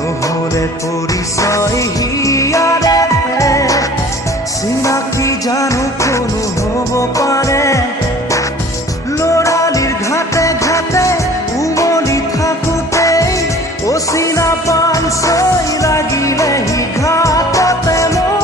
নহলে পৰিচয় হিয়াৰে চিনাকি জানো কোনো হ'ব পাৰে লৰালিৰ ঘাটে ঘাটে উমলি থাকোঁতেই অচিনা পান ছৈ লাগিলেহি ঘাটতে মোৰ